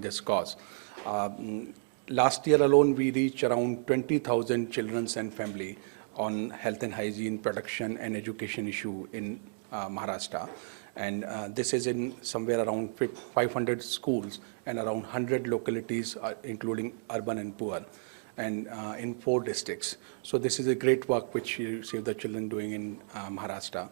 supporting this cause. Last year alone, we reached around 20,000 children and family on health and hygiene, production and education issue in Maharashtra. And this is in somewhere around 500 schools and around 100 localities, including urban and poor, and in 4 districts. So this is a great work which Save the Children doing in Maharashtra.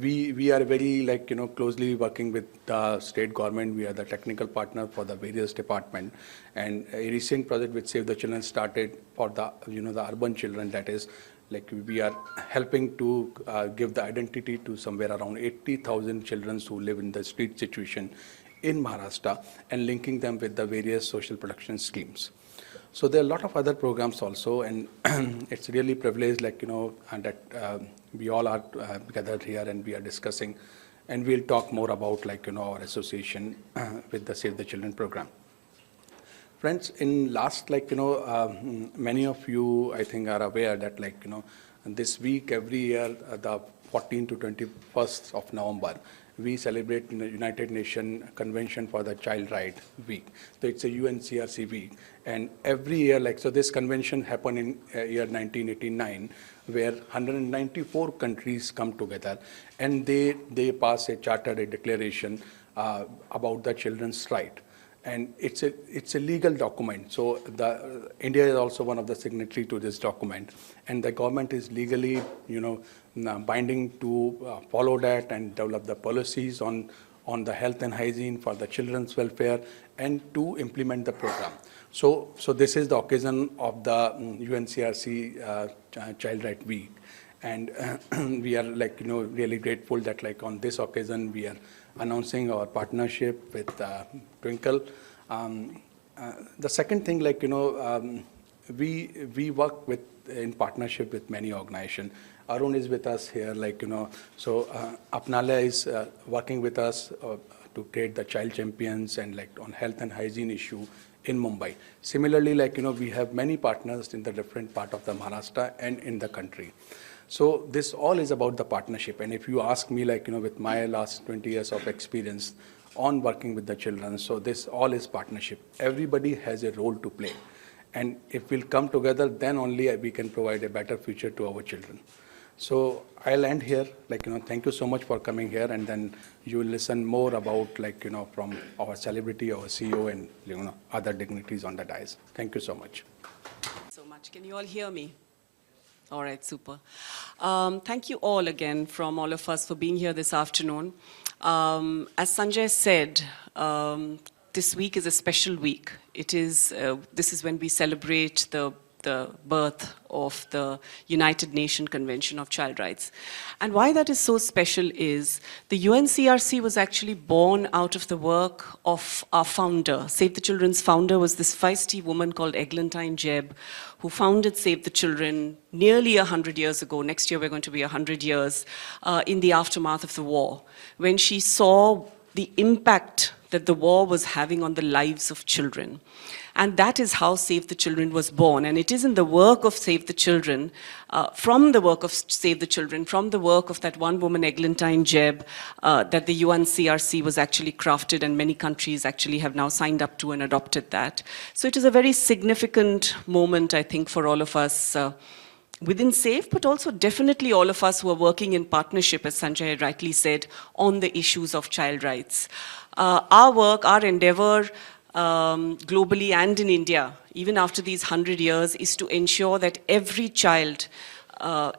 We are very closely working with the state government. We are the technical partner for the various departments. And a recent project which Save the Children started for the the urban children, that is we are helping to give the identity to somewhere around 80,000 children who live in the street situation in Maharashtra and linking them with the various social protection schemes. So there are a lot of other programs also, and it's really privileged that we all are gathered here and we are discussing, and we'll talk more about our association with the Save the Children program. Friends, in last many of you I think are aware that this week every year the 14th to 21st of November we celebrate the United Nations Convention for the Child Right Week. So it's a UNCRC week, and every year so this convention happened in year 1989, where 194 countries come together and they pass a charter, a declaration about the children's right. And it's a legal document. So India is also one of the signatory to this document, and the government is legally, binding to follow that and develop the policies on the health and hygiene for the children's welfare and to implement the program. So this is the occasion of the UNCRC Child Right Week, and we are really grateful that on this occasion we are announcing our partnership with Twinkle. The second thing, we work in partnership with many organizations. Arun is with us here, so Apnala is working with us to create the child champions and on health and hygiene issue in Mumbai. Similarly, we have many partners in the different part of the Maharashtra and in the country. So this all is about the partnership. And if you ask me, with my last 20 years of experience on working with the children, so this all is partnership. Everybody has a role to play. And if we'll come together, then only we can provide a better future to our children. So I'll end here. Thank you so much for coming here, and then you will listen more about from our celebrity, our CEO, and other dignitaries on the dais. Thank you so much. So much. Can you all hear me? All right, super. Thank you all again from all of us for being here this afternoon. As Sanjay said, this week is a special week. This is when we celebrate the birth of the United Nations Convention of Child Rights. And why that is so special is the UNCRC was actually born out of the work of our founder. Save the Children's founder was this feisty woman called Eglantine Jebb, who founded Save the Children nearly 100 years ago. Next year we're going to be 100 years in the aftermath of the war, when she saw the impact that the war was having on the lives of children. And that is how Save the Children was born. And it is in the work of Save the Children, from the work of Save the Children, from the work of that one woman, Eglantine Jebb, that the UNCRC was actually crafted, and many countries actually have now signed up to and adopted that. So it is a very significant moment, I think, for all of us within SAFE, but also definitely all of us who are working in partnership, as Sanjay rightly said, on the issues of child rights. Our work, our endeavor, globally and in India, even after these 100 years, is to ensure that every child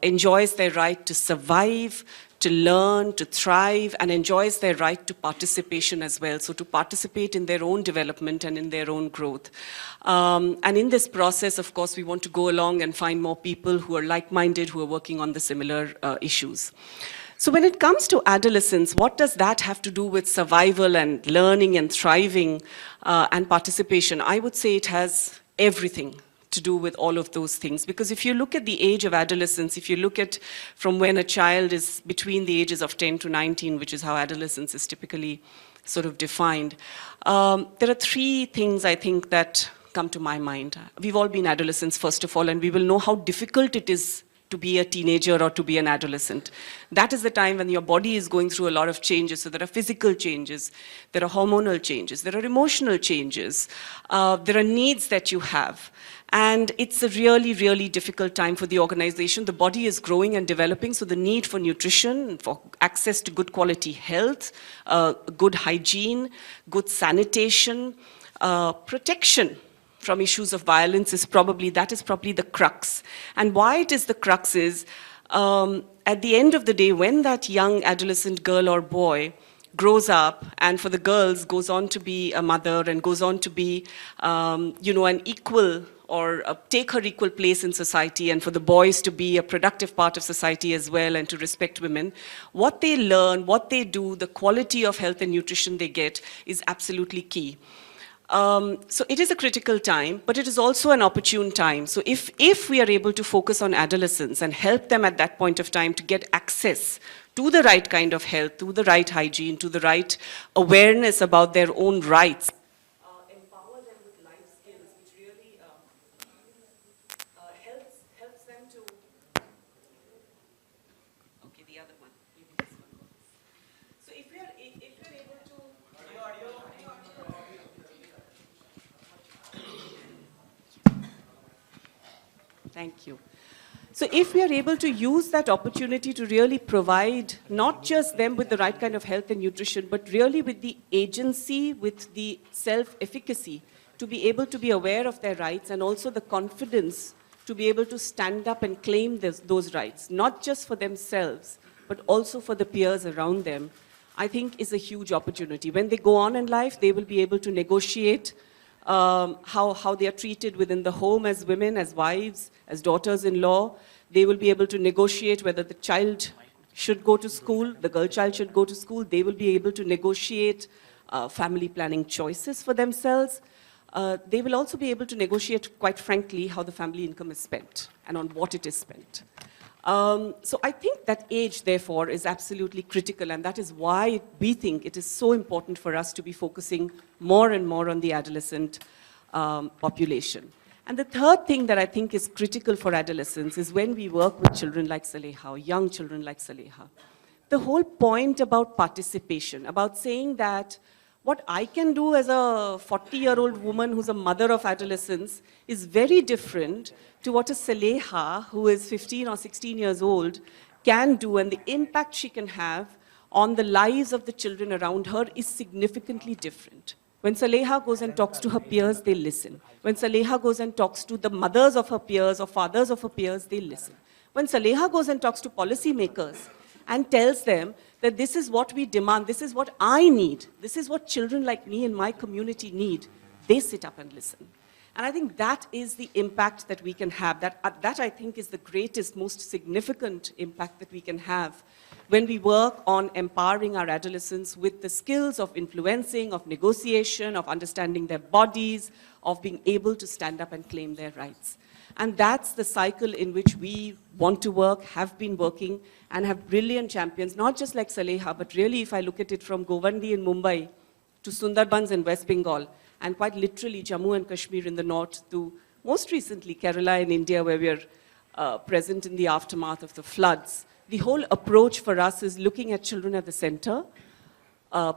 enjoys their right to survive, to learn, to thrive, and enjoys their right to participation as well. So to participate in their own development and in their own growth. And in this process, of course, we want to go along and find more people who are like-minded, who are working on the similar issues. So when it comes to adolescence, what does that have to do with survival and learning and thriving and participation? I would say it has everything to do with all of those things. Because if you look at the age of adolescence, if you look at from when a child is between the ages of 10 to 19, which is how adolescence is typically sort of defined, there are three things I think that come to my mind. We've all been adolescents, first of all, and we will know how difficult it is to be a teenager or to be an adolescent. That is the time when your body is going through a lot of changes. So there are physical changes, there are hormonal changes, there are emotional changes, there are needs that you have. And it's a really, really difficult time for the organization. The body is growing and developing, so the need for nutrition, for access to good quality health, good hygiene, good sanitation, protection from issues of violence is probably the crux. And why it is the crux is, at the end of the day, when that young adolescent girl or boy grows up, and for the girls goes on to be a mother and goes on to be, an equal or take her equal place in society, and for the boys to be a productive part of society as well and to respect women, what they learn, what they do, the quality of health and nutrition they get is absolutely key. So it is a critical time, but it is also an opportune time. So if we are able to focus on adolescents and help them at that point of time to get access to the right kind of health, to the right hygiene, to the right awareness about their own rights, empower them with life skills, which really helps them to... Okay, the other one. Maybe this one. So if we are able to... Thank you. So if we are able to use that opportunity to really provide not just them with the right kind of health and nutrition, but really with the agency, with the self-efficacy, to be able to be aware of their rights and also the confidence to be able to stand up and claim those rights, not just for themselves, but also for the peers around them, I think is a huge opportunity. When they go on in life, they will be able to negotiate how they are treated within the home as women, as wives, as daughters-in-law. They will be able to negotiate whether the child should go to school, the girl child should go to school. They will be able to negotiate family planning choices for themselves. They will also be able to negotiate, quite frankly, how the family income is spent and on what it is spent. So I think that age, therefore, is absolutely critical, and that is why we think it is so important for us to be focusing more and more on the adolescent population. And the third thing that I think is critical for adolescents is when we work with children like Saleha, or young children like Saleha. The whole point about participation, about saying that what I can do as a 40-year-old woman who's a mother of adolescents is very different to what a Saleha, who is 15 or 16 years old, can do, and the impact she can have on the lives of the children around her is significantly different. When Saleha goes and talks to her peers, they listen. When Saleha goes and talks to the mothers of her peers or fathers of her peers, they listen. When Saleha goes and talks to policymakers and tells them that this is what we demand, this is what I need, this is what children like me in my community need, they sit up and listen. And I think that is the impact that we can have. That I think is the greatest, most significant impact that we can have when we work on empowering our adolescents with the skills of influencing, of negotiation, of understanding their bodies, of being able to stand up and claim their rights. And that's the cycle in which we want to work, have been working, and have brilliant champions, not just like Saleha, but really if I look at it from Govandi in Mumbai to Sundarbans in West Bengal, and quite literally Jammu and Kashmir in the north to most recently Kerala in India, where we are present in the aftermath of the floods. The whole approach for us is looking at children at the center,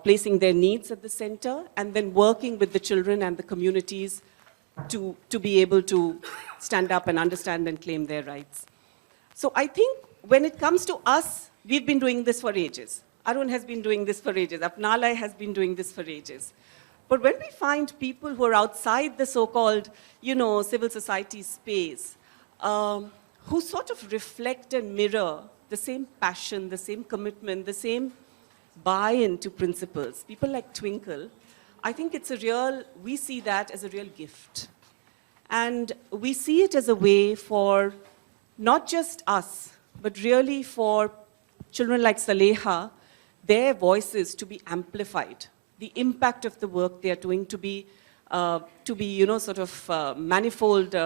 placing their needs at the center, and then working with the children and the communities to be able to stand up and understand and claim their rights. So I think when it comes to us, we've been doing this for ages. Arun has been doing this for ages. Apnalai has been doing this for ages. But when we find people who are outside the so-called, civil society space, who sort of reflect and mirror the same passion, the same commitment, the same buy-in to principles, people like Twinkle, I think we see that as a real gift. And we see it as a way for not just us, but really for children like Saleha, their voices to be amplified, the impact of the work they are doing to be manifold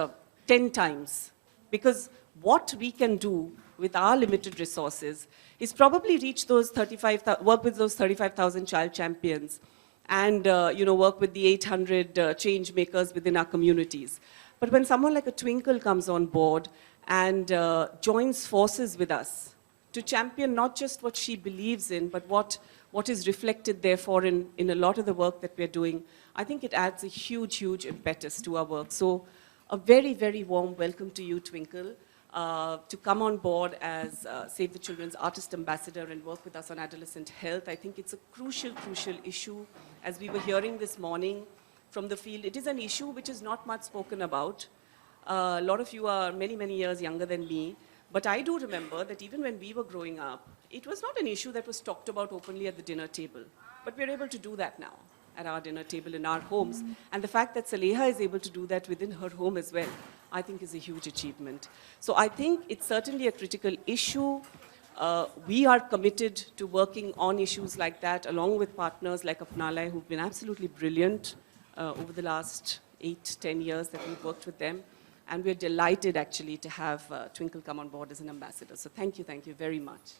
10 times. Because what we can do with our limited resources is probably work with those 35,000 child champions and work with the 800 change makers within our communities. But when someone like a Twinkle comes on board and joins forces with us to champion not just what she believes in, but what is reflected therefore in a lot of the work that we're doing. I think it adds a huge, huge impetus to our work. So a very, very warm welcome to you, Twinkle, to come on board as Save the Children's Artist Ambassador and work with us on adolescent health. I think it's a crucial, crucial issue. As we were hearing this morning from the field, it is an issue which is not much spoken about. A lot of you are many, many years younger than me, but I do remember that even when we were growing up, it was not an issue that was talked about openly at the dinner table. But we're able to do that now at our dinner table in our homes. And the fact that Saleha is able to do that within her home as well, I think is a huge achievement. So I think it's certainly a critical issue. We are committed to working on issues like that, along with partners like Apnalai, who've been absolutely brilliant over the last 8-10 years that we've worked with them. And we're delighted, actually, to have Twinkle come on board as an ambassador. So thank you very much.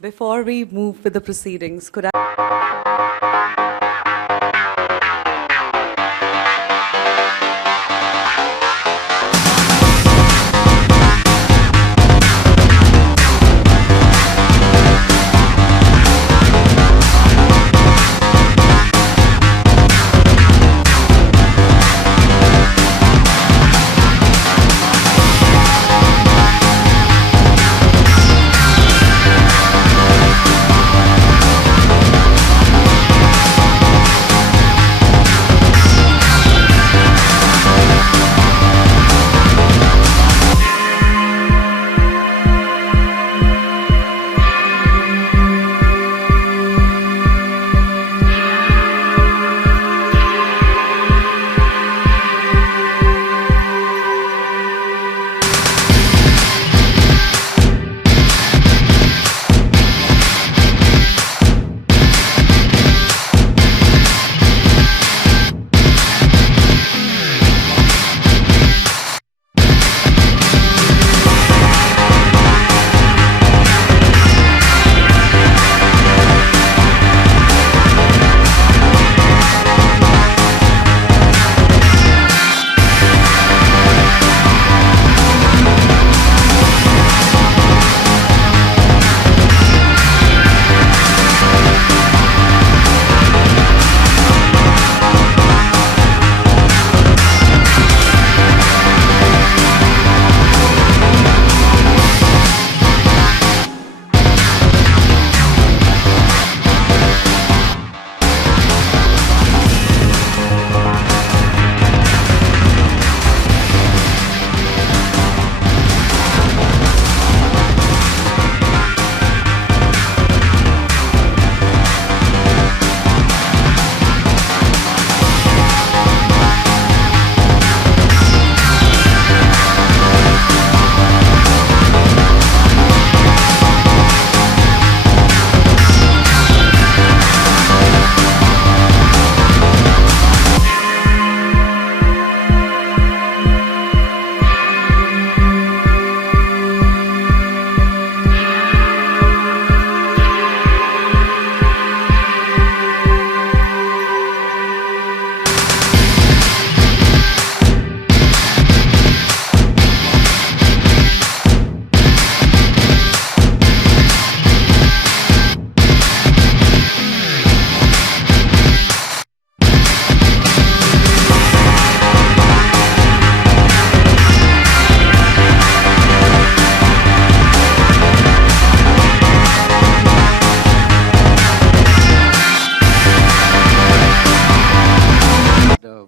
Before we move with the proceedings, could I...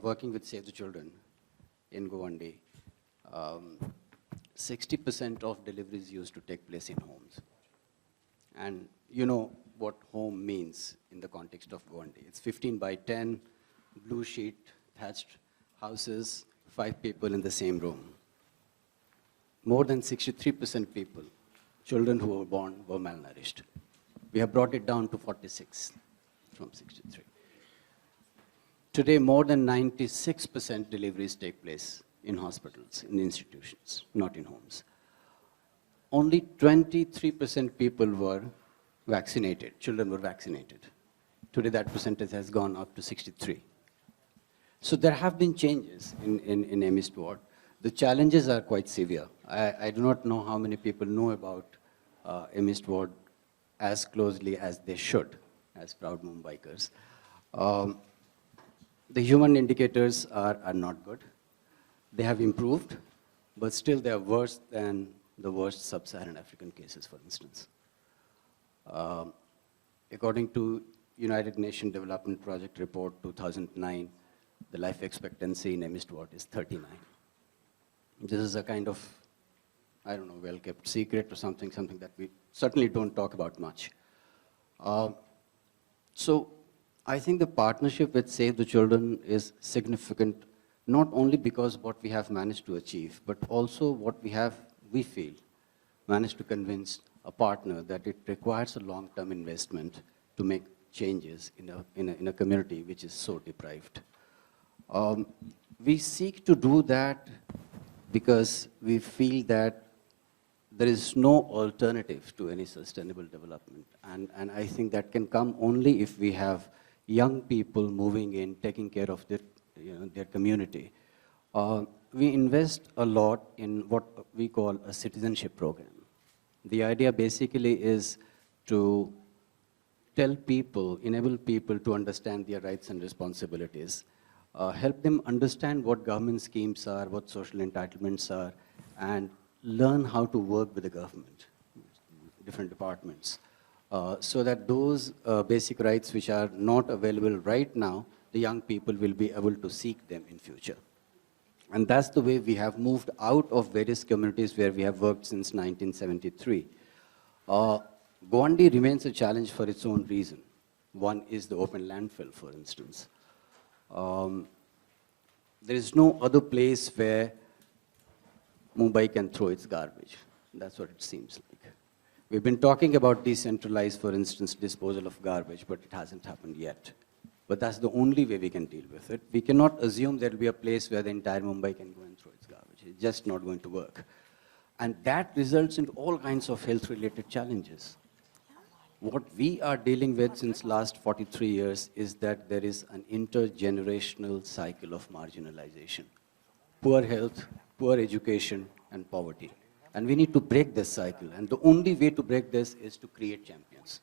working with Save the Children in Govandi, 60% of deliveries used to take place in homes. And you know what home means in the context of Govandi. It's 15 by 10, blue sheet, thatched houses, 5 people in the same room. More than 63% people, children who were born, were malnourished. We have brought it down to 46 from 63. Today, more than 96% deliveries take place in hospitals, in institutions, not in homes. Only 23% people were vaccinated, children were vaccinated. Today, that percentage has gone up to 63. So there have been changes in Amy's ward. The challenges are quite severe. I do not know how many people know about Mist Ward as closely as they should, as proud Mumbaikars. The human indicators are not good. They have improved, but still they are worse than the worst sub-Saharan African cases, for instance. According to United Nations Development Project Report 2009, the life expectancy in Mist Ward is 39. This is a kind of, I don't know, well-kept secret or something that we certainly don't talk about much. So I think the partnership with Save the Children is significant, not only because of what we have managed to achieve, but also what we feel, managed to convince a partner that it requires a long-term investment to make changes in a community which is so deprived. We seek to do that because we feel that there is no alternative to any sustainable development. And I think that can come only if we have young people moving in, taking care of their community. We invest a lot in what we call a citizenship program. The idea basically is to tell people, enable people to understand their rights and responsibilities, help them understand what government schemes are, what social entitlements are, and learn how to work with the government, different departments, so that those basic rights which are not available right now, the young people will be able to seek them in future. And that's the way we have moved out of various communities where we have worked since 1973. Gwandi remains a challenge for its own reason. One is the open landfill, for instance. There is no other place where Mumbai can throw its garbage. That's what it seems like. We've been talking about decentralized, for instance, disposal of garbage, but it hasn't happened yet. But that's the only way we can deal with it. We cannot assume there will be a place where the entire Mumbai can go and throw its garbage. It's just not going to work. And that results in all kinds of health-related challenges. What we are dealing with since last 43 years is that there is an intergenerational cycle of marginalization. Poor health, poor education, and poverty. And we need to break this cycle. And the only way to break this is to create champions.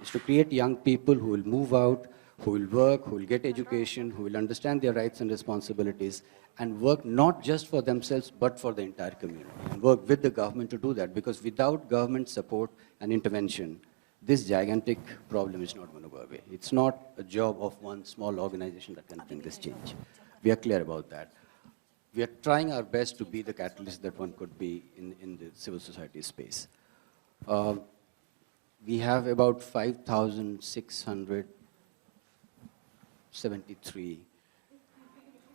Is to create young people who will move out, who will work, who will get education, who will understand their rights and responsibilities, and work not just for themselves, but for the entire community, and work with the government to do that, because without government support and intervention, this gigantic problem is not going to go away. It's not a job of one small organization that can bring this change. We are clear about that. We are trying our best to be the catalyst that one could be in the civil society space. We have about 5,673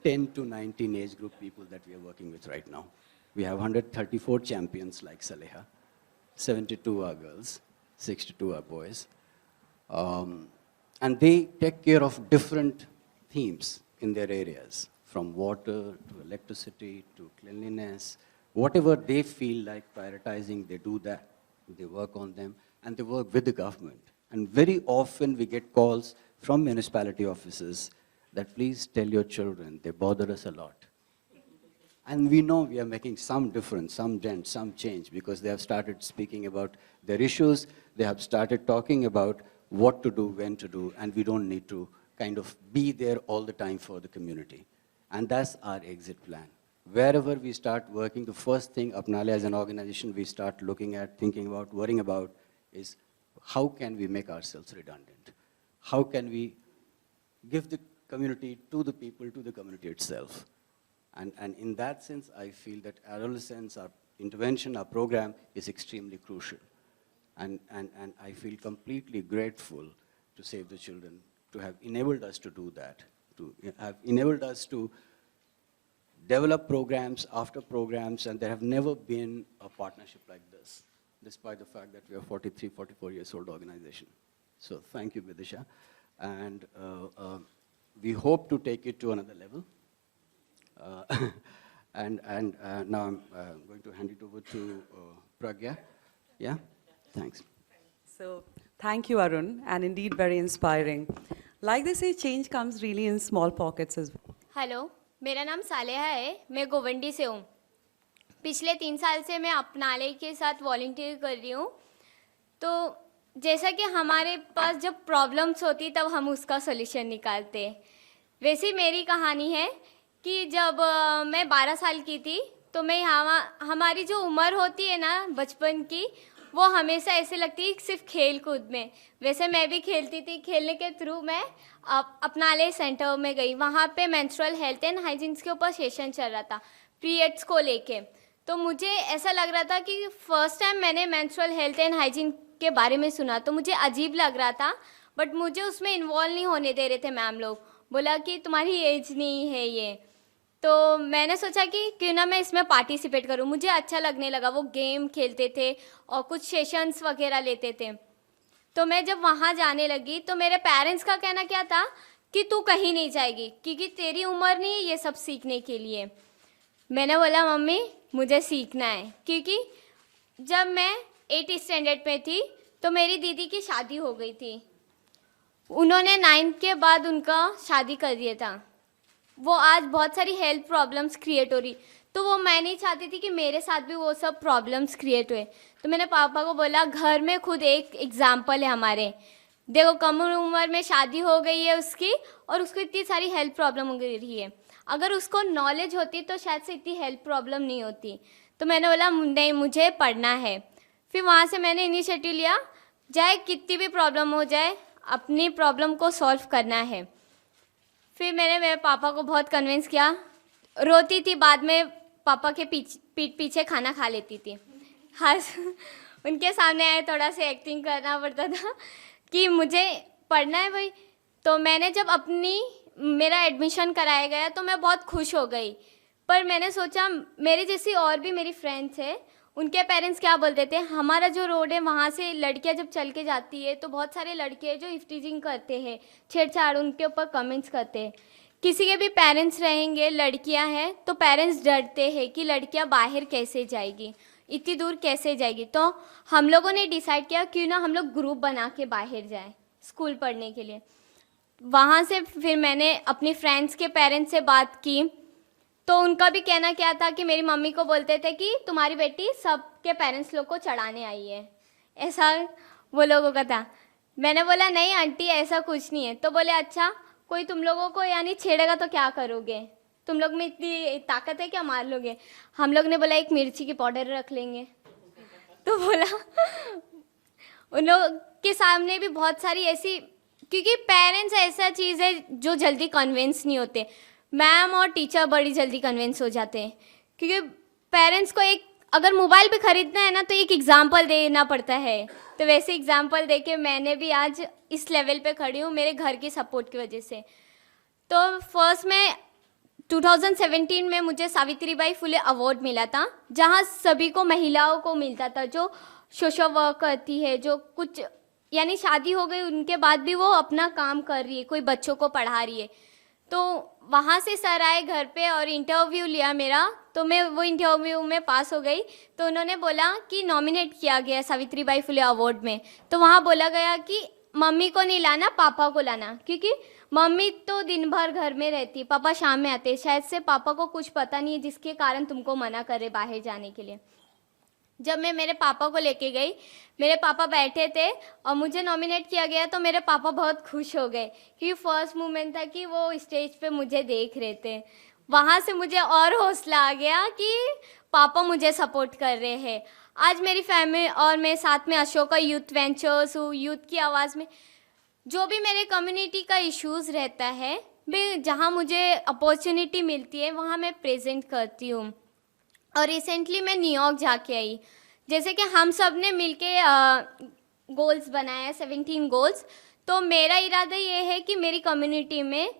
10 to 19 age group people that we are working with right now. We have 134 champions like Saleha, 72 are girls, 62 are boys. And they take care of different themes in their areas, from water to electricity to cleanliness. Whatever they feel like prioritizing, they do that. They work on them, and they work with the government. And very often we get calls from municipality offices that please tell your children, they bother us a lot. And we know we are making some difference, some dent, some change, because they have started speaking about their issues, they have started talking about what to do, when to do, and we don't need to kind of be there all the time for the community. And that's our exit plan. Wherever we start working, the first thing Apnale as an organization we start looking at, thinking about, worrying about is how can we make ourselves redundant? How can we give the community to the people, to the community itself? And in that sense, I feel that adolescence, our intervention, our program is extremely crucial. And I feel completely grateful to Save the Children to have enabled us to do that, to have enabled us to develop programs after programs, and there have never been a partnership like this, despite the fact that we are 43, 44 years old organization. So thank you, Vidisha. And we hope to take it to another level. And now I'm going to hand it over to Pragya. Yeah? Thanks. So thank you, Arun, and indeed very inspiring. Like they say, change comes really in small pockets as well. Hello, मेरा नाम सालेहा है, मैं गोवंडी से हूँ। पिछले 3 साल से मैं अपनालय के साथ वॉलंटियर कर रही हूँ। तो जैसा कि हमारे पास जब प्रॉब्लम्स होती तब हम उसका सॉल्यूशन निकालते हैं, वैसी मेरी कहानी है कि जब मैं 12 साल की थी तो मैं हमारी जो उम्र होती है ना बचपन की, वो हमेशा ऐसे लगती है सिर्फ खेल कूद में। वैसे मैं भी खेलती थी, खेलने के थ्रू मैं अपनालय सेंटर में गई। वहाँ पे मेंस्ट्रुअल हेल्थ एंड हाइजीन के ऊपर सेशन चल रहा था पीरियड्स को लेके। तो मुझे ऐसा लग रहा था कि फर्स्ट टाइम मैंने मेंस्ट्रुअल हेल्थ एंड हाइजीन के बारे में सुना, तो मुझे अजीब लग रहा था, बट मुझे उसमें इन्वॉल्व नहीं होने दे रहे थे मैम लोग। बोला कि तुम्हारी एज नहीं है ये। तो मैंने सोचा कि क्यों ना मैं इसमें पार्टिसिपेट करूं। मुझे अच्छा लगने लगा, वो गेम खेलते थे और कुछ सेशंस वगैरह लेते थे। तो मैं जब वहाँ जाने लगी तो मेरे पेरेंट्स का कहना क्या था कि तू कहीं नहीं जाएगी क्योंकि तेरी उम्र नहीं है ये सब सीखने के लिए। मैंने बोला मम्मी मुझे सीखना है, क्योंकि जब मैं 8th स्टैंडर्ड में थी तो मेरी दीदी की शादी हो गई थी। उन्होंने 9th के बाद उनका शादी कर दिया था। वो आज बहुत सारी हेल्थ प्रॉब्लम्स क्रिएट हो रही, तो वो मैं नहीं चाहती थी कि मेरे साथ भी वो सब प्रॉब्लम्स क्रिएट हुए। तो मैंने पापा को बोला घर में खुद एक एग्जाम्पल है हमारे, देखो कम उम्र में शादी हो गई है उसकी और उसको इतनी सारी हेल्थ प्रॉब्लम हो रही है। अगर उसको नॉलेज होती तो शायद से इतनी हेल्थ प्रॉब्लम नहीं होती। तो मैंने बोला नहीं मुझे पढ़ना है। फिर वहाँ से मैंने इनिशिएटिव लिया, चाहे कितनी भी प्रॉब्लम हो जाए अपनी प्रॉब्लम को सॉल्व करना है। फिर मैंने मेरे पापा को बहुत कन्विंस किया, रोती थी, बाद में पापा के पीठ पीछे खाना खा लेती थी। हाँ उनके सामने आए थोड़ा सा एक्टिंग करना पड़ता था कि मुझे पढ़ना है भाई। तो मैंने जब मेरा एडमिशन कराया गया तो मैं बहुत खुश हो गई। पर मैंने सोचा मेरी जैसी और भी मेरी फ्रेंड्स है, उनके पेरेंट्स क्या बोलते थे, हमारा जो रोड है वहाँ से लड़कियाँ जब चल के जाती है तो बहुत सारे लड़के हैं जो इफ्टीजिंग करते हैं, छेड़छाड़ उनके ऊपर कमेंट्स करते हैं। किसी के भी पेरेंट्स रहेंगे लड़कियां हैं तो पेरेंट्स डरते हैं कि लड़कियां बाहर कैसे जाएगी, इतनी दूर कैसे जाएगी। तो हम लोगों ने डिसाइड किया क्यों ना हम लोग ग्रुप बना के बाहर जाएं स्कूल पढ़ने के लिए। वहाँ से फिर मैंने अपनी फ्रेंड्स के पेरेंट्स से बात की, तो उनका भी कहना क्या था कि मेरी मम्मी को बोलते थे कि तुम्हारी बेटी सबके पेरेंट्स लोग को चढ़ाने आई है, ऐसा वो लोगों का था। मैंने बोला नहीं आंटी ऐसा कुछ नहीं है। तो बोले अच्छा कोई तुम लोगों को यानी छेड़ेगा तो क्या करोगे, तुम लोग में इतनी ताकत है क्या, मार लोगे। हम लोग ने बोला एक मिर्ची की पाउडर रख लेंगे। तो बोला उन लोग के सामने भी बहुत सारी ऐसी, क्योंकि पेरेंट्स ऐसा चीज़ है जो जल्दी कन्विंस नहीं होते, मैम और टीचर बड़ी जल्दी कन्विंस हो जाते हैं। क्योंकि पेरेंट्स को एक अगर मोबाइल भी खरीदना है ना तो एक एग्जाम्पल देना पड़ता है। तो वैसे एग्जाम्पल दे के मैंने भी आज इस लेवल पे खड़ी हूँ मेरे घर की सपोर्ट की वजह से। तो फर्स्ट में 2017 में मुझे सावित्रीबाई फुले अवार्ड मिला था, जहाँ सभी को महिलाओं को मिलता था जो सोशल वर्क करती है, जो कुछ यानी शादी हो गई उनके बाद भी वो अपना काम कर रही है, कोई बच्चों को पढ़ा रही है। तो वहाँ से सर आए घर पे और इंटरव्यू लिया मेरा, तो मैं वो इंटरव्यू में पास हो गई। तो उन्होंने बोला कि नॉमिनेट किया गया सावित्रीबाई फुले अवार्ड में। तो वहाँ बोला गया कि मम्मी को नहीं लाना, पापा को लाना, क्योंकि मम्मी तो दिन भर घर में रहती, पापा शाम में आते, शायद से पापा को कुछ पता नहीं है जिसके कारण तुमको मना करे बाहर जाने के लिए। जब मैं मेरे पापा को लेके गई, मेरे पापा बैठे थे और मुझे नॉमिनेट किया गया तो मेरे पापा बहुत खुश हो गए, क्योंकि फर्स्ट मोमेंट था कि वो स्टेज पे मुझे देख रहे थे। वहाँ से मुझे और हौसला आ गया कि पापा मुझे सपोर्ट कर रहे हैं। आज मेरी फैमिली और मैं साथ में अशोका यूथ वेंचर्स हूँ, यूथ की आवाज़ में जो भी मेरे कम्युनिटी का इश्यूज़ रहता है, मैं जहाँ मुझे अपॉर्चुनिटी मिलती है वहाँ मैं प्रेजेंट करती हूँ। और रिसेंटली मैं न्यूयॉर्क जाके आई, जैसे कि हम सब ने मिलके गोल्स बनाए 17 गोल्स। तो मेरा इरादा ये है कि मेरी कम्युनिटी में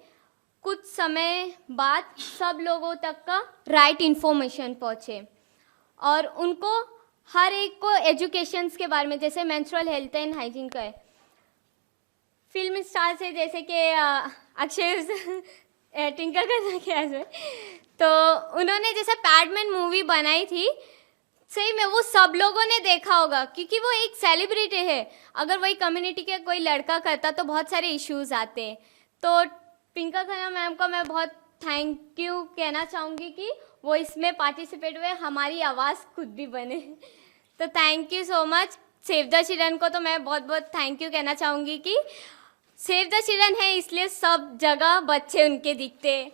कुछ समय बाद सब लोगों तक का राइट इन्फॉर्मेशन पहुँचे और उनको हर एक को एजुकेशंस के बारे में, जैसे मेंस्ट्रुअल हेल्थ एंड हाइजीन का है, फिल्म स्टार से जैसे कि अक्षय ट्विंकल करना क्या है, तो उन्होंने जैसे पैडमैन मूवी बनाई थी, सही में वो सब लोगों ने देखा होगा क्योंकि वो एक सेलिब्रिटी है। अगर वही कम्युनिटी के कोई लड़का करता तो बहुत सारे इश्यूज आते। तो ट्विंकल खन्ना मैम को मैं बहुत थैंक यू कहना चाहूँगी कि वो इसमें पार्टिसिपेट हुए, हमारी आवाज़ खुद भी बने। तो thank you so much. Save the children को तो मैं बहुत बहुत थैंक यू कहना चाहूँगी कि सेव द चिल्ड्रन है इसलिए सब जगह बच्चे उनके दिखते,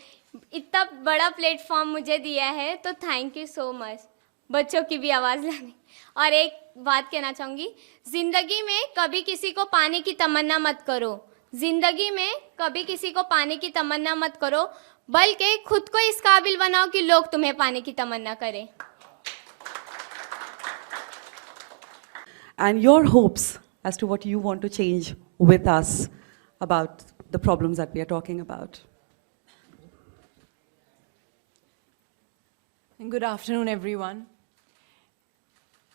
इतना बड़ा प्लेटफॉर्म मुझे दिया है, तो थैंक यू सो मच बच्चों की भी आवाज़ लाने। और एक बात कहना चाहूँगी, ज़िंदगी में कभी किसी को पाने की तमन्ना मत करो, ज़िंदगी में कभी किसी को पाने की तमन्ना मत करो, बल्कि खुद को इस काबिल बनाओ कि लोग तुम्हें पाने की तमन्ना करें। And your hopes as to what you want to change with us about the problems that we are talking about. And good afternoon, everyone.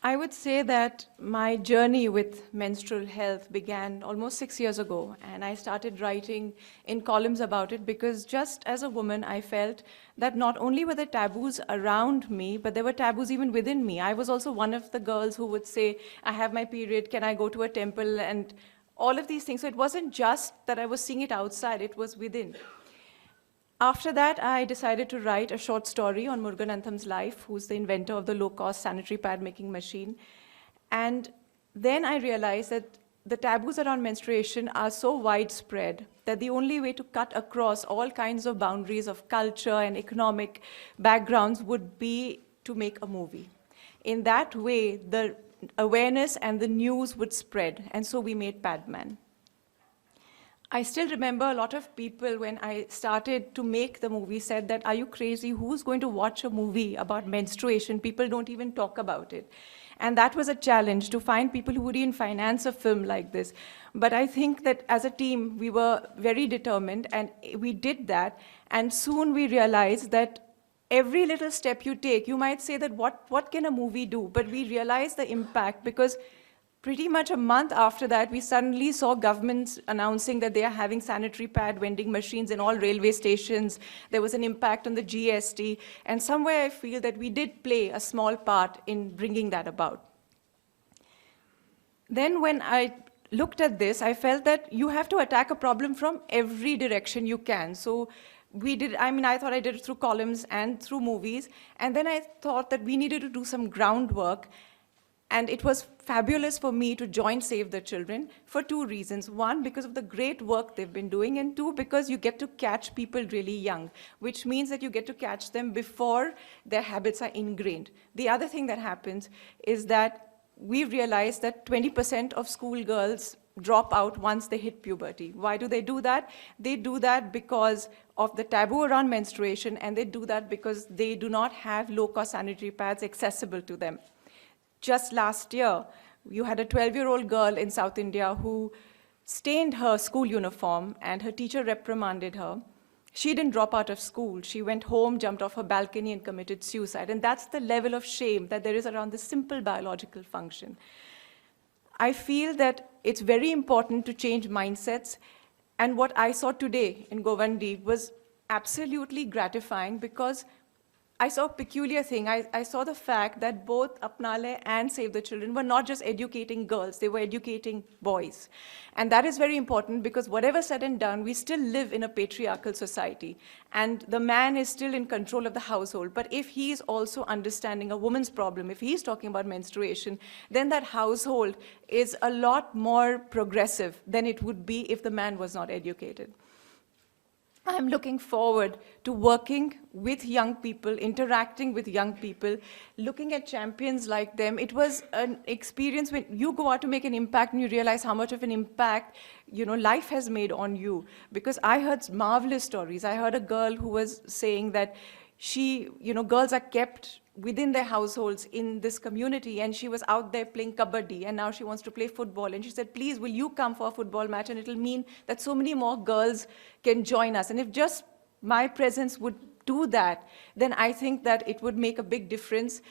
I would say that my journey with menstrual health began almost 6 years ago, and I started writing in columns about it because just as a woman, I felt that not only were there taboos around me, but there were taboos even within me. I was also one of the girls who would say, I have my period, can I go to a temple, and all of these things. So it wasn't just that I was seeing it outside, it was within. After that, I decided to write a short story on Muruganantham's life, who's the inventor of the low-cost sanitary pad making machine. And then I realized that the taboos around menstruation are so widespread that the only way to cut across all kinds of boundaries of culture and economic backgrounds would be to make a movie. In that way, the awareness and the news would spread, and so we made Padman. I still remember a lot of people when I started to make the movie said that, are you crazy? Who's going to watch a movie about menstruation? People don't even talk about it. And that was a challenge, to find people who would even finance a film like this. But I think that as a team, we were very determined, and we did that. And soon we realized that every little step you take, you might say that what can a movie do? But we realized the impact, because pretty much a month after that, we suddenly saw governments announcing that they are having sanitary pad vending machines in all railway stations. There was an impact on the GST. And somewhere I feel that we did play a small part in bringing that about. Then when I looked at this, I felt that you have to attack a problem from every direction you can. So we did, I thought I did it through columns and through movies. And then I thought that we needed to do some groundwork. And it was fabulous for me to join Save the Children for two reasons. One, because of the great work they've been doing, and two, because you get to catch people really young, which means that you get to catch them before their habits are ingrained. The other thing that happens is that we realized that 20% of schoolgirls drop out once they hit puberty. Why do they do that? They do that because of the taboo around menstruation, and they do that because they do not have low-cost sanitary pads accessible to them. Just last year, you had a 12-year-old girl in South India who stained her school uniform, and her teacher reprimanded her. She didn't drop out of school. She went home, jumped off her balcony, and committed suicide. And that's the level of shame that there is around this simple biological function. I feel that it's very important to change mindsets. And what I saw today in Govandi was absolutely gratifying, because I saw a peculiar thing. I saw the fact that both Apnale and Save the Children were not just educating girls, they were educating boys. And that is very important, because whatever said and done, we still live in a patriarchal society. And the man is still in control of the household. But if he is also understanding a woman's problem, if he's talking about menstruation, then that household is a lot more progressive than it would be if the man was not educated. I'm looking forward to working with young people, interacting with young people, looking at champions like them. It was an experience when you go out to make an impact and you realize how much of an impact, life has made on you. Because I heard marvelous stories. I heard a girl who was saying that girls are kept within their households in this community, and she was out there playing kabaddi, and now she wants to play football. And she said, please, will you come for a football match? And it'll mean that so many more girls can join us. And if just my presence would do that, then I think that it would make a big difference,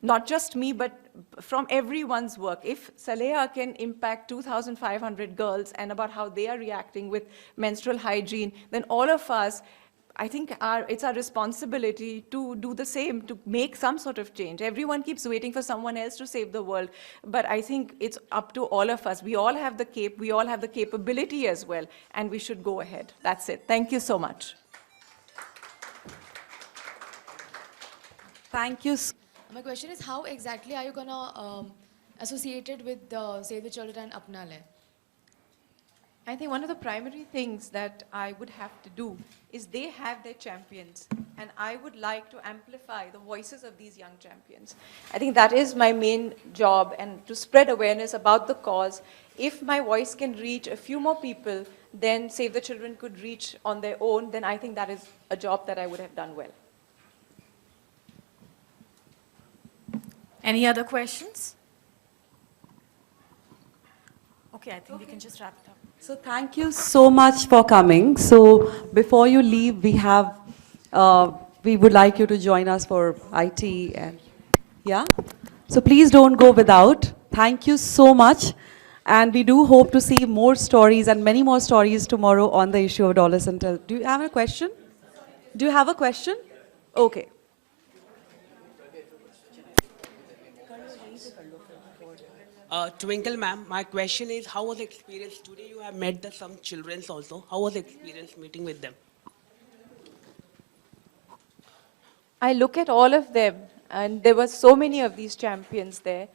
not just me, but from everyone's work. If Saleha can impact 2,500 girls and about how they are reacting with menstrual hygiene, then all of us, I think it's our responsibility to do the same, to make some sort of change. Everyone keeps waiting for someone else to save the world, but I think it's up to all of us. We all have the we all have the capability as well, and we should go ahead. That's it. Thank you so much. thank you. My question is, how exactly are you gonna associate it with Save the Children and Apna Le? I think one of the primary things that I would have to do is they have their champions, and I would like to amplify the voices of these young champions. I think that is my main job, and to spread awareness about the cause. If my voice can reach a few more people than Save the Children could reach on their own, then I think that is a job that I would have done well. Any other questions? Okay, I think we can just wrap it up. So thank you so much for coming. So before you leave, we would like you to join us for IT and yeah. So please don't go without. Thank you so much. And we do hope to see more stories and many more stories tomorrow on the issue of adolescent. Do you have a question? Do you have a question? Okay. Twinkle ma'am, my question is, how was the experience? Today you have met some children also. How was the experience meeting with them? I look at all of them, and there were so many of these champions there.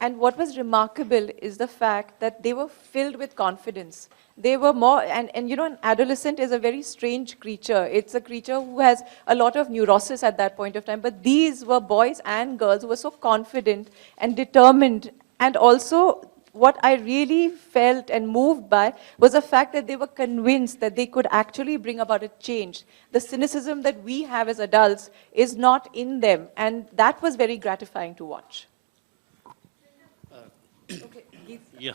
And what was remarkable is the fact that they were filled with confidence. They were more, and you know, an adolescent is a very strange creature. It's a creature who has a lot of neurosis at that point of time. But these were boys and girls who were so confident and determined. And also, what I really felt and moved by was the fact that they were convinced that they could actually bring about a change. The cynicism that we have as adults is not in them. And that was very gratifying to watch. Yeah.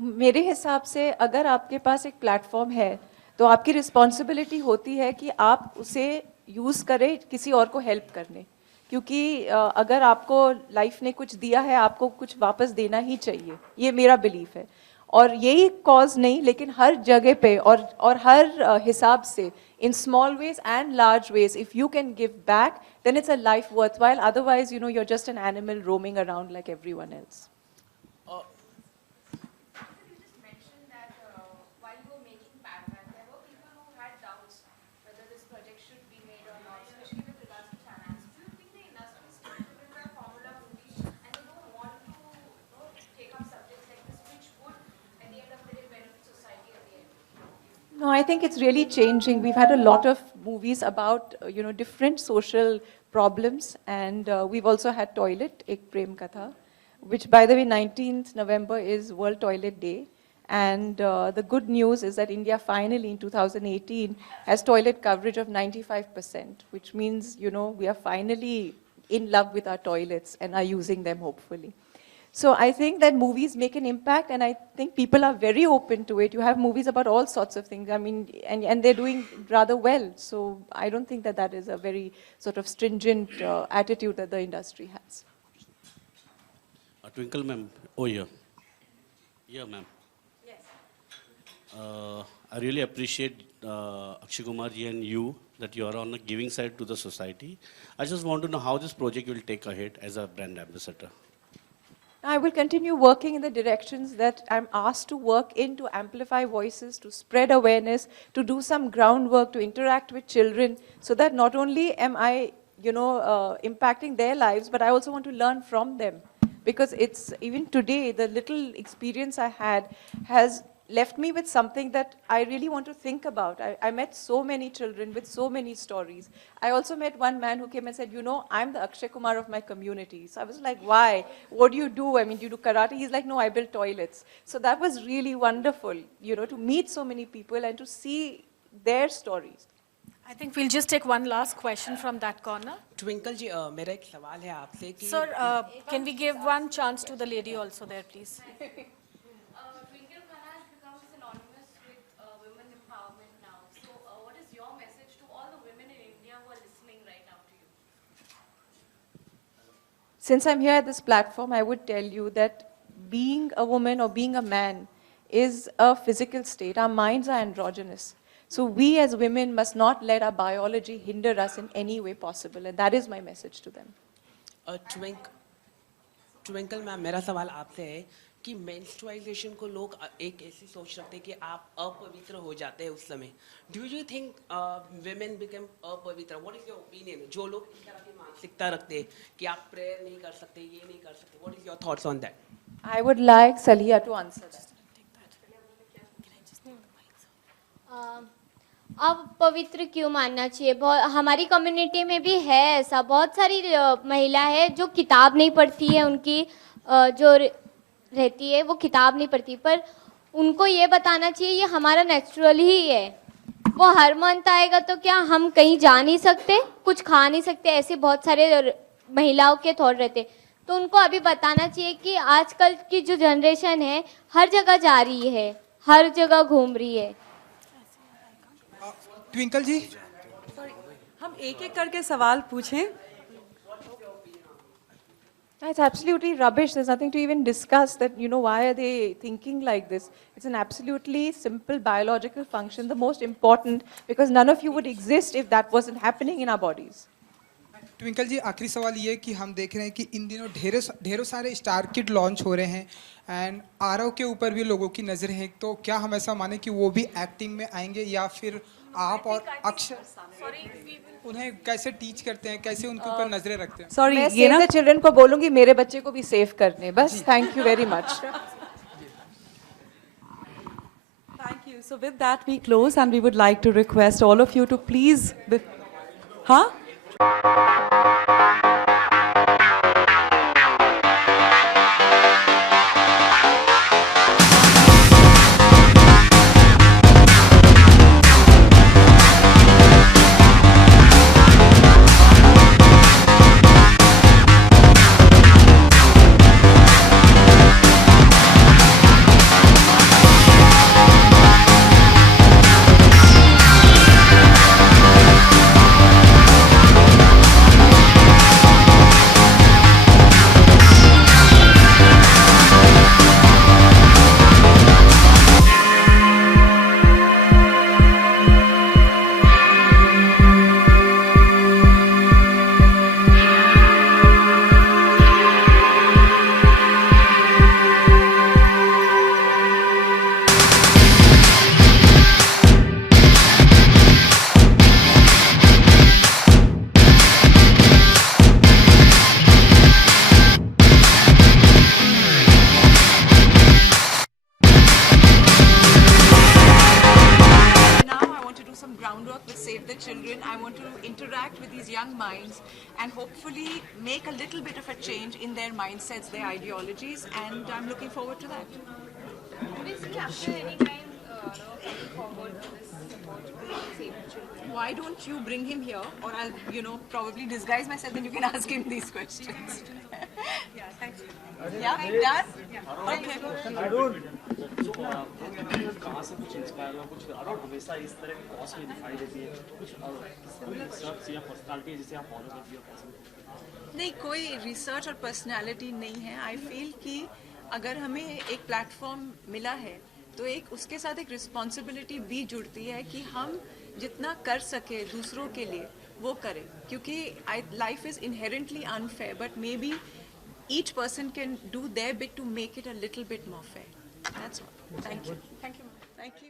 मेरे हिसाब से अगर आपके पास एक platform है तो आपकी responsibility होती है कि आप उसे यूज़ करें किसी और को हेल्प करने, क्योंकि अगर आपको लाइफ ने कुछ दिया है आपको कुछ वापस देना ही चाहिए, ये मेरा बिलीफ है. और यही कॉज नहीं लेकिन हर जगह पे और हर हिसाब से in small ways and large ways, if you can give back, then it's a life worthwhile. Otherwise, you know, you're just an animal roaming around like everyone else. No, I think it's really changing. We've had a lot of movies about, you know, different social problems, and we've also had Toilet, Ek Prem Katha, which, by the way, 19th November is World Toilet Day. And the good news is that India finally, in 2018, has toilet coverage of 95%, which means, you know, we are finally in love with our toilets and are using them, hopefully. So I think that movies make an impact, and I think people are very open to it. You have movies about all sorts of things, I mean, and they're doing rather well. So I don't think that that is a very sort of stringent attitude that the industry has. Twinkle ma'am, oh yeah. Yeah ma'am. Yes. I really appreciate Akshay Kumar ji and you, that you are on the giving side to the society. I just want to know how this project will take ahead as a brand ambassador. I will continue working in the directions that I'm asked to work in, to amplify voices, to spread awareness, to do some groundwork, to interact with children, so that not only am I, you know, impacting their lives, but I also want to learn from them. Because it's, even today, the little experience I had has left me with something that I really want to think about. I met so many children with so many stories. I also met one man who came and said, you know, I'm the Akshay Kumar of my community. So I was like, why? What do you do? I mean, do you do karate? He's like, no, I build toilets. So that was really wonderful, you know, to meet so many people and to see their stories. I think we'll just take one last question from that corner. Twinkle ji, मेरा एक सवाल है आपसे कि Sir, can we give one chance to the lady also there, please? Twinkle, Khanna has become synonymous with women empowerment now. So what is your message to all the women in India who are listening right now to you? Since I'm here at this platform, I would tell you that being a woman or being a man is a physical state. Our minds are androgynous. So we as women must not let our biology hinder us in any way possible, and that is my message to them. Twinkle ma'am, मेरा सवाल आपसे है कि मेंस्ट्रुअलाइजेशन को लोग एक ऐसी सोच रखते हैं कि आप अपवित्र हो जाते हैं उस समय. Do you think women become अपवित्र? What is your opinion? जो लोग इस तरह की मानसिकता रखते हैं कि आप प्रेयर नहीं कर सकते, ये नहीं कर सकते, what is your thoughts on that? I would like Saliha to answer that. अब पवित्र क्यों मानना चाहिए? बहुत हमारी कम्युनिटी में भी है ऐसा, बहुत सारी महिला है जो किताब नहीं पढ़ती है, उनकी जो रहती है वो किताब नहीं पढ़ती, पर उनको ये बताना चाहिए ये हमारा नेचुरल ही है. वो हर मंथ आएगा तो क्या हम कहीं जा नहीं सकते, कुछ खा नहीं सकते, ऐसे बहुत सारे महिलाओं के थॉट रहते. तो उनको अभी बताना चाहिए कि आजकल की जो जनरेशन है हर जगह जा रही है, हर जगह घूम रही है. ट्विंकल जी, हम एक एक करके सवाल पूछें. It's absolutely rubbish. There's nothing to even discuss that, why are they thinking like this? It's an absolutely simple biological function, the most important, because none of you would exist if that wasn't happening in our bodies. Twinkle ji, आखिरी सवाल ये कि हम देख रहे हैं कि इन दिनों ढेरों सारे स्टार किड लॉन्च हो रहे हैं एंड आरव के ऊपर भी लोगों की नज़र है, तो क्या हम ऐसा माने कि वो भी एक्टिंग में आएंगे, या फिर आप और अक्षर उन्हें कैसे टीच करते हैं, कैसे उनके ऊपर नजरें रखते हैं? Sorry, मैं Save the Children को बोलूंगी मेरे बच्चे को भी सेव करने, बस. Thank you very much. Thank you. So with that we close, and we would like to request all of you to please, Save the Children. I want to interact with these young minds and hopefully make a little bit of a change in their mindsets, their ideologies, and I'm looking forward to that. Why don't you bring him here, or I'll, probably disguise myself and you can ask him these questions. Yeah, thanks. Yeah, done? Yeah. Okay. कहाँ से कुछ inspire हुआ, कुछ हमेशा इस तरह की cost में दिखाई देती है, कुछ रिसर्च या पर्सनालिटी जिसे आप फॉलो करती हो कैसे? नहीं, कोई रिसर्च और पर्सनालिटी नहीं है. आई फील कि अगर हमें एक प्लेटफॉर्म मिला है तो एक उसके साथ एक रिस्पॉन्सिबिलिटी भी जुड़ती है कि हम जितना कर सके दूसरों के लिए वो करें, क्योंकि life is inherently unfair, but may be each person can do their bit to make it a little bit more fair. That's all. Thank you. Thank you. Thank you.